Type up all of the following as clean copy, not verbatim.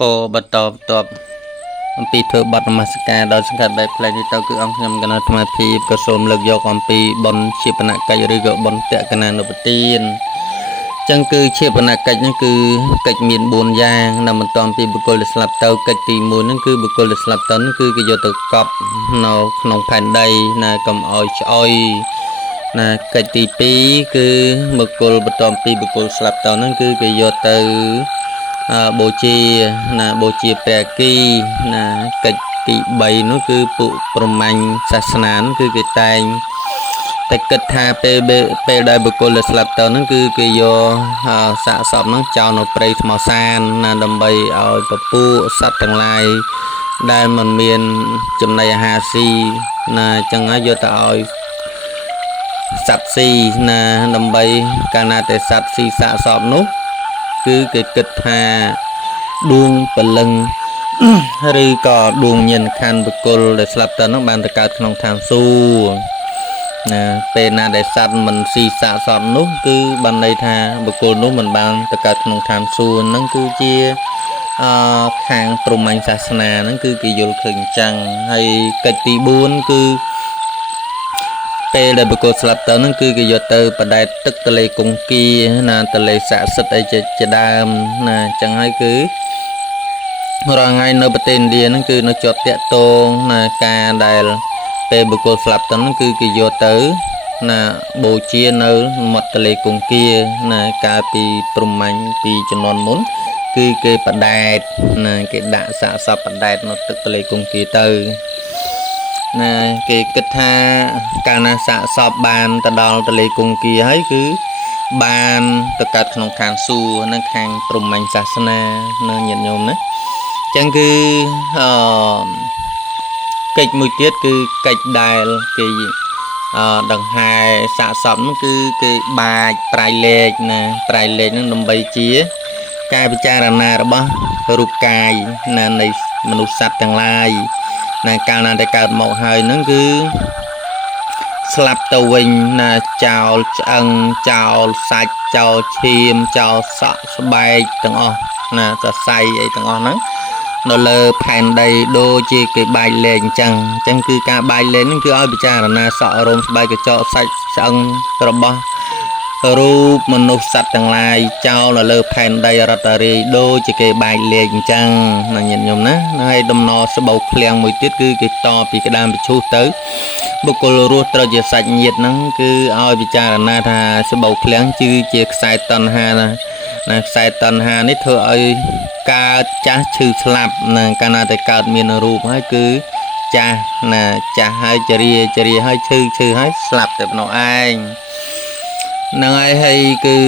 ពោបន្តតបអំពីធ្វើបទនមស្ការដល់សង្ឃបែបផ្លែនេះទៅគឺអង្គខ្ញុំគណៈអាត្មាភាពក៏សូមលើកយកអំពីបុណ្យជាបណកិច្ចឬក៏បុណ្យតក្កណានុប្រទានចឹងគឺជាបណកិច្ចហ្នឹងគឺកិច្ចមាន4យ៉ាងដែលបន្ទាប់ពីបុគ្គលដែលស្លាប់ទៅកិច្ចទី1ហ្នឹងគឺបុគ្គលដែលស្លាប់ទៅហ្នឹងគឺគេយកទៅកប់នៅក្នុងផែនដីណាកុំឲ្យឆ្អុយណាកិច្ចទី2គឺបុគ្គលបន្ទាប់ពីបុគ្គលស្លាប់ទៅហ្នឹងគឺគេយកទៅបូជាណាបូជាព្រះគីណាកិច្ចទី3នោះគឺពួកប្រមាញ់សាសនាគឺគេតែងតែគិតថាពេលដែលបុគ្គលដែលស្លាប់ទៅហ្នឹងគឺគេយកសាកសពហ្នឹងចោលនៅព្រៃថ្មសានណាដើម្បីឲ្យពពួកសត្វទាំងឡាយដែលមិនមានចំណីអាហារស៊ីណាអញ្ចឹងហើយយកទៅឲ្យសត្វស៊ីណាដើម្បីកាលណាតែសត្វស៊ីសាកសពនោះគឺគេគិតថាដួងពលឹងឬក៏ដួងញាណខណ្ឌបុគ្គលដែលស្លាប់ទៅនោះបានទៅកើតក្នុងឋានសួគ៌ណាពេលណាដែលសត្វមិនស៊ីសាកសពនោះគឺបានន័យថាបុគ្គលនោះមិនបានទៅកើតក្នុងឋានសួគ៌ហ្នឹងគឺជាខាងព្រហ្មញ្ញសាសនាហ្នឹងគឺគេយល់ឃើញអញ្ចឹងហើយកិច្ចទី4គឺពេលដែលបុគ្គលស្លាប់ទៅហ្នឹងគឺគេយកទៅបដែតទឹកទលេគង្គាណាទលេស័ក្តិសិទ្ធិអីជាដើមណាអញ្ចឹងហើយគឺរាល់ថ្ងៃនៅប្រទេសឥណ្ឌាហ្នឹងគឺនៅជាប់តាក់ទងណាការដែលពេលបុគ្គលស្លាប់ទៅហ្នឹងគឺគេយកទៅណាបូជានៅមាត់ទលេគង្គាណាកាលពីព្រហ្មញ្ញពីជំនាន់មុនគឺគេបដែតណាគេដាក់សាកសពបដែតនៅទឹកទលេគង្គាទៅណាគេគិតថាកាលណាសាកសពបានទៅដល់ទលេគង្គាហើយគឺបានទៅកើតក្នុងខាងសួគ៌នៅខាងព្រហ្មញ្ញសាសនានៅញាតិញោមណាអញ្ចឹងគឺកិច្ចមួយទៀតគឺកិច្ចដែលគេដង្ហែសាកសពនោះគឺគេបាចប្រៃលេខណាប្រៃលេខនឹងដើម្បីជាការពិចារណារបស់រូបកាយណានៃមនុស្សសត្វទាំងឡាយណាកាលណាតែកើតមកហើយហ្នឹងគឺស្លាប់ទៅវិញណាចោលឆ្អឹងចោលសាច់ចោលឈាមចោលសក់ស្បែកទាំងអស់ណាសរសៃអីទាំងអស់ហ្នឹងនៅលើផែនដីដូចជាគេបាច់លេខអញ្ចឹងគឺការបាច់លេខហ្នឹងគឺឲ្យពិចារណាសក់រោមស្បែកកញ្ចក់សាច់ឆ្អឹងរបស់រូបមនុស្សសត្វទាំងឡាយចោលនៅលើផែនដីរតរីដូចជាគេបាច់លេខអញ្ចឹងណាញាតិញោមណាហើយដំណរស្បូវឃ្លាំងមួយទៀតគឺគេតពីក្តាមបញ្ឈូសទៅបុគ្គលរស់ត្រូវជាសាច់ញាតិហ្នឹងគឺឲ្យពិចារណាថាស្បូវឃ្លាំងគឺជាខ្សែតណ្ហាណាខ្សែតណ្ហានេះធ្វើឲ្យកើតចាស់ឈឺស្លាប់ណាកាលណាតែកើតមានរូបហើយគឺចាស់ណាចាស់ហើយចរាហើយឈឺហើយស្លាប់តែប៉ុណ្ណោះឯងហ្នឹងហើយគឺ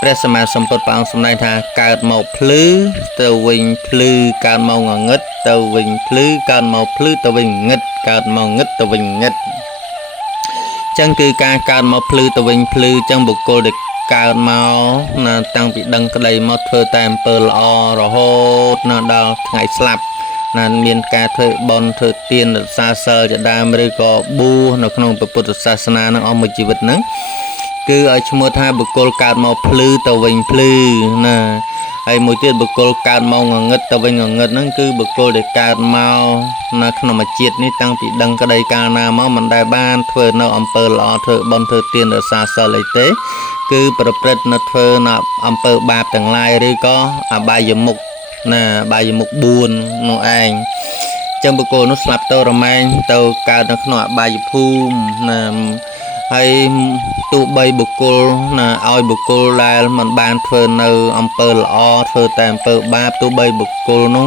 ព្រះសម្មាសម្ពុទ្ធព្រះអង្គសម្ដែងថាកើតមកភ្លឺទៅវិញភ្លឺកើតមកងងឹតទៅវិញភ្លឺកើតមកភ្លឺទៅវិញងឹតកើតមកងឹតទៅវិញងឹតចឹងគឺការកើតមកភ្លឺទៅវិញភ្លឺចឹងបុគ្គលដែលកើតមកណាតាំងពីដឹងក្តីមកធ្វើតែអំពើល្អរហូតណាដល់ថ្ងៃស្លាប់ណាមានការធ្វើបុណ្យធ្វើទានរក្សាសិលជាដើមឬក៏បួសនៅក្នុងពុទ្ធសាសនានឹងអស់មួយជីវិតហ្នឹងគឺឲ្យឈ្មោះថាបុគ្គលកើតមកភ្លឺទៅវិញភ្លឺណាហើយមួយទៀតបុគ្គលកើតមកងងឹតទៅវិញងងឹតហ្នឹងគឺបុគ្គលដែលកើតមកនៅក្នុងជាតិនេះតាំងពីដឹងក្តីកាលណាមកមិនដែលបានធ្វើនៅអំពើល្អធ្វើបុណ្យធ្វើទានរក្សាសិលអីទេគឺប្រព្រឹត្តនៅធ្វើនៅអំពើបាបទាំងឡាយឬក៏អបាយមុខណាបាយមុខ4នោះឯងចឹងបុគ្គលនោះស្លាប់ទៅរមែងទៅកើតនៅក្នុងអបាយភូមិណាហើយទោះបីបុគ្គលណាឲ្យបុគ្គលដែលមិនបានធ្វើនៅអំពើល្អធ្វើតែអំពើបាបទោះបីបុគ្គលនោះ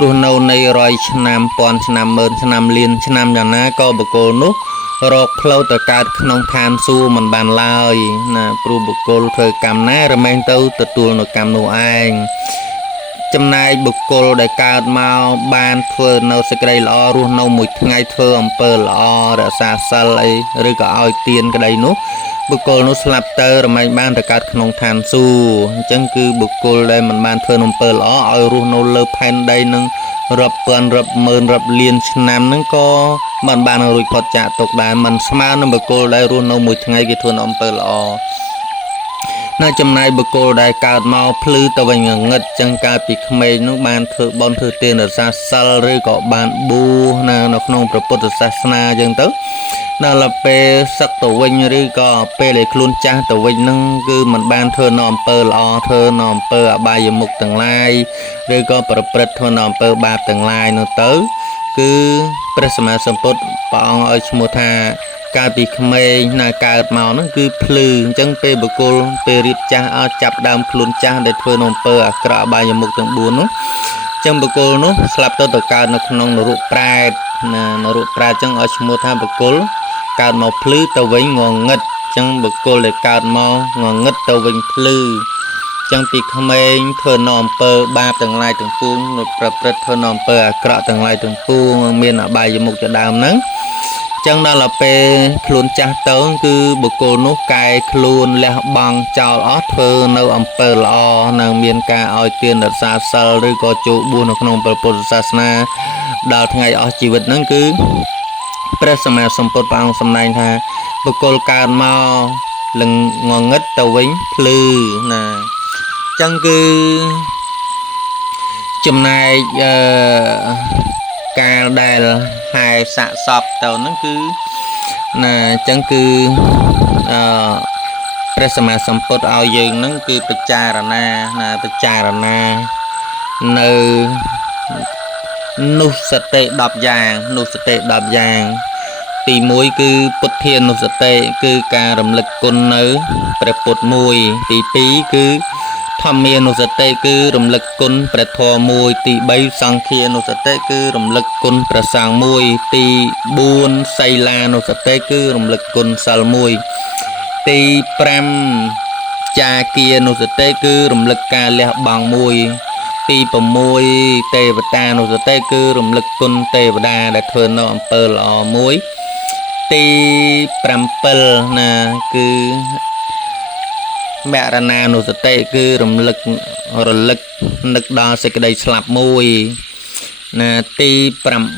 រស់នៅនៃ100ឆ្នាំ1000ឆ្នាំ10000ឆ្នាំលានឆ្នាំយ៉ាងណាក៏បុគ្គលនោះរកផ្លូវទៅកើតក្នុងឋានសួគ៌មិនបានឡើយណាព្រោះបុគ្គលធ្វើកម្មណារមែងទៅទទួលនៅកម្មនោះឯងចំណែកបុគ្គលដែលកើតមកបានធ្វើនៅសេចក្តីល្អរស់នៅមួយថ្ងៃធ្វើអំពើល្អរក្សាសិលអីឬក៏ឲ្យទានក្តីនោះបុគ្គលនោះស្លាប់ទៅរមែងបានទៅកើតក្នុងឋានសួគ៌អញ្ចឹងគឺបុគ្គលដែលមិនបានធ្វើអំពើល្អឲ្យរស់នៅលើផែនដីនឹងរាប់ពាន់រាប់ម៉ឺនរាប់លានឆ្នាំហ្នឹងក៏មិនបានរួចផុតចាកទុកដែរមិនស្មើនឹងបុគ្គលដែលរស់នៅមួយថ្ងៃគេធ្វើអំពើល្អ នៅចំណែកបុគ្គលដែលកើតមកភ្លឺទៅវិញងឹតចឹងកើតពីក្មេងនោះបានធ្វើបន់ធ្វើទានរក្សាសិលឬក៏បានបួសនៅក្នុងព្រះពុទ្ធសាសនាចឹងទៅដល់ពេលសឹកទៅវិញឬក៏ពេលឲ្យខ្លួនចាស់ទៅវិញហ្នឹងគឺมันបានធ្វើនៅអំពើល្អធ្វើនៅអំពើអបាយមុខទាំងឡាយឬក៏ប្រព្រឹត្តធ្វើនៅអំពើបាបទាំងឡាយនោះទៅគឺព្រះសម្មាសម្ពុទ្ធព្រះអង្គឲ្យឈ្មោះថាកាលពីក្មេងណាកើតមកហ្នឹងគឺភ្លឺអញ្ចឹងពេលបុគ្គលពេលរៀបចាស់ឲ្យចាប់ដើមខ្លួនចាស់ដែលធ្វើនៅអំពើអាក្រក់អបាយមុខទាំង4នោះអញ្ចឹងបុគ្គលនោះស្លាប់ទៅកើតនៅក្នុងនរកប្រែតណានរកប្រែតអញ្ចឹងឲ្យឈ្មោះថាបុគ្គលកើតមកភ្លឺទៅវិញងងឹតអញ្ចឹងបុគ្គលដែលកើតមកងងឹតទៅវិញភ្លឺចឹងពីក្មេងធ្វើនៅអំពើបាបទាំងឡាយទាំងពួងនៅប្រព្រឹត្តធ្វើនៅអំពើអាក្រក់ទាំងឡាយទាំងពួងមានអបាយមុខជាដើមហ្នឹងចឹងដល់ពេលខ្លួនចាស់ទៅគឺបុគ្គលនោះកែខ្លួនលះបង់ចោលអស់ធ្វើនៅអំពើល្អនឹងមានការឲ្យទានរក្សាសិលឬក៏ចូលបួសនៅក្នុងព្រះពុទ្ធសាសនាដល់ថ្ងៃអស់ជីវិតហ្នឹងគឺព្រះសម្មាសម្ពុទ្ធព្រះអង្គសម្ដែងថាបុគ្គលកើតមកលងងឹតទៅវិញភ្លឺណាចឹងគឺចំណែកកាលដែលហែសាកសពទៅហ្នឹងគឺណាចឹងគឺព្រះសម្មាសម្ពុទ្ធឲ្យយើងហ្នឹងគឺពិចារណាពិចារណានៅនុសតិ10យ៉ាងនុសតិ10យ៉ាងទី1គឺពុទ្ធានុសតិគឺការរំលឹកគុណនៅព្រះពុទ្ធមួយទី2គឺធម្មានុសតិគឺរំលឹកគុណព្រះធម៌មួយទី3សង្ឃានុសតិគឺរំលឹកគុណព្រះសង្ឃមួយទី4សីលានុសតិគឺរំលឹកគុណសិលមួយទី5ចាគានុសតិគឺរំលឹកការលះបង់មួយទី6ទេវតានុសតិគឺរំលឹកគុណទេវតាដែលធ្វើនៅអំពើល្អមួយទី7ណាគឺមរណានុសតិគឺរលឹកនឹកដល់សេចក្តីស្លាប់មួយណាទី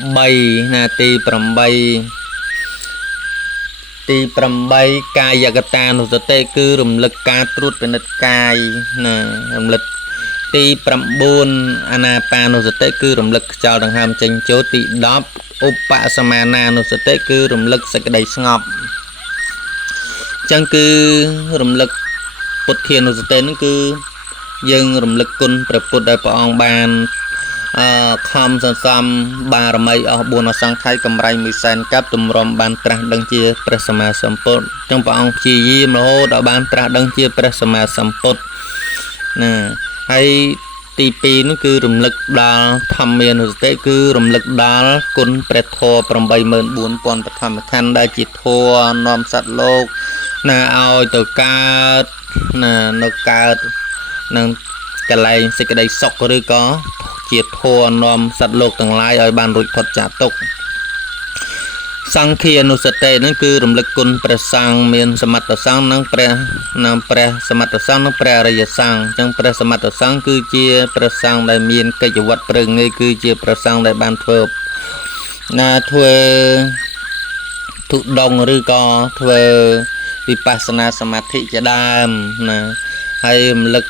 8ណាទី8កាយកតានុសតិគឺរំលឹកការត្រួតពិនិត្យកាយណារំលឹកទី9អានាបានុសតិគឺរំលឹកខ្យល់ដង្ហើមចេញចូលទី10ឧបសមានានុសតិគឺរំលឹកសេចក្តីស្ងប់អញ្ចឹងគឺរំលឹកពុទ្ធានុសតិហ្នឹងគឺយើងរំលឹកគុណព្រះពុទ្ធដែលព្រះអង្គបានខំសន្សំបារមីអស់4អសង្ខ័យកម្រៃ100,000កាប់ទម្រាំបានត្រាស់ដឹងជាព្រះសម្មាសម្ពុទ្ធចឹងព្រះអង្គព្យាយាមរហូតដល់បានត្រាស់ដឹងជាព្រះសម្មាសម្ពុទ្ធណាហើយទី2នោះគឺរំលឹកដល់ធម្មានុសតិគឺរំលឹកដល់គុណព្រះធម៌84,000បឋមខណ្ឌដែលជាធម៌នាំសត្វលោកណាឲ្យទៅកើតណានៅកើតនឹងកលែងសេចក្តីសុខឬក៏ជាធម៌នាំសត្វលោកទាំងឡាយឲ្យបានរួចផុតចាកទុក្ខសង្ឃានុសតិហ្នឹងគឺរំលឹកគុណព្រះសង្ឃមានសមត្ថសង្ឃនិងព្រះសមត្ថសង្ឃនិងព្រះអរិយសង្ឃអញ្ចឹងព្រះសមត្ថសង្ឃគឺជាព្រះសង្ឃដែលមានកិច្ចវត្តព្រឹងងាយគឺជាព្រះសង្ឃដែលបានធ្វើទុដងឬក៏ធ្វើវិបស្សនាសមាធិជាដើមណាហើយរំលឹក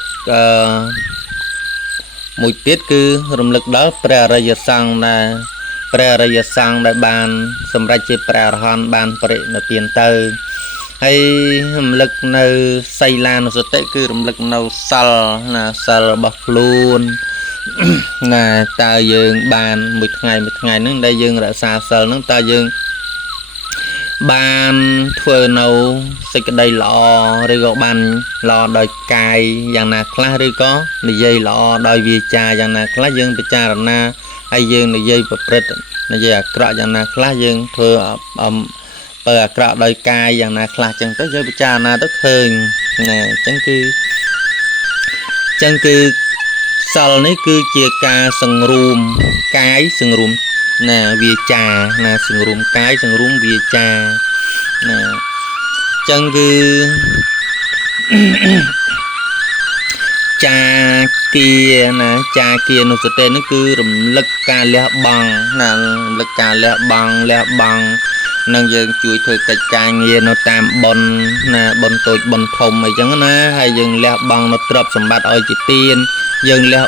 មួយទៀតគឺរំលឹកដល់ព្រះអរិយសង្ឃដែលព្រះអរិយសង្ឃដែលបានសម្រេចជាព្រះអរហន្តបានបរិនិព្វានទៅហើយរំលឹកនៅសីលានុសតិគឺរំលឹកនៅសិលណាសិលរបស់ខ្លួនណាតើយើងបានមួយថ្ងៃហ្នឹងដែលយើងរក្សាសិលហ្នឹងតើយើងបានធ្វើនៅសេចក្តីល្អឬក៏បានល្អដោយកាយយ៉ាងណាខ្លះឬក៏និយាយល្អដោយវាចាយ៉ាងណាខ្លះយើងពិចារណាហើយយើងនិយាយប្រព្រឹត្តនិយាយអាក្រក់យ៉ាងណាខ្លះយើងធ្វើបើអាក្រក់ដោយកាយយ៉ាងណាខ្លះចឹងទៅយើងពិចារណាទៅឃើញណាចឹងគឺសិលនេះគឺជាការសង្រួមកាយសង្រួមណាវាចាណាសង្រួមកាយសង្រួមវាចាណាចឹងគឺចាគាណាចាគានុសតិនេះគឺរំលឹកការលះបង់ណារំលឹកការលះបង់ នឹងយើងជួយធ្វើកិច្ចការងារនៅតាមប៉ុនណាប៉ុនតូចប៉ុនធំអីចឹងណាហើយយើងលះបង់នៅទ្រព្យសម្បត្តិឲ្យជាទានយើងលះ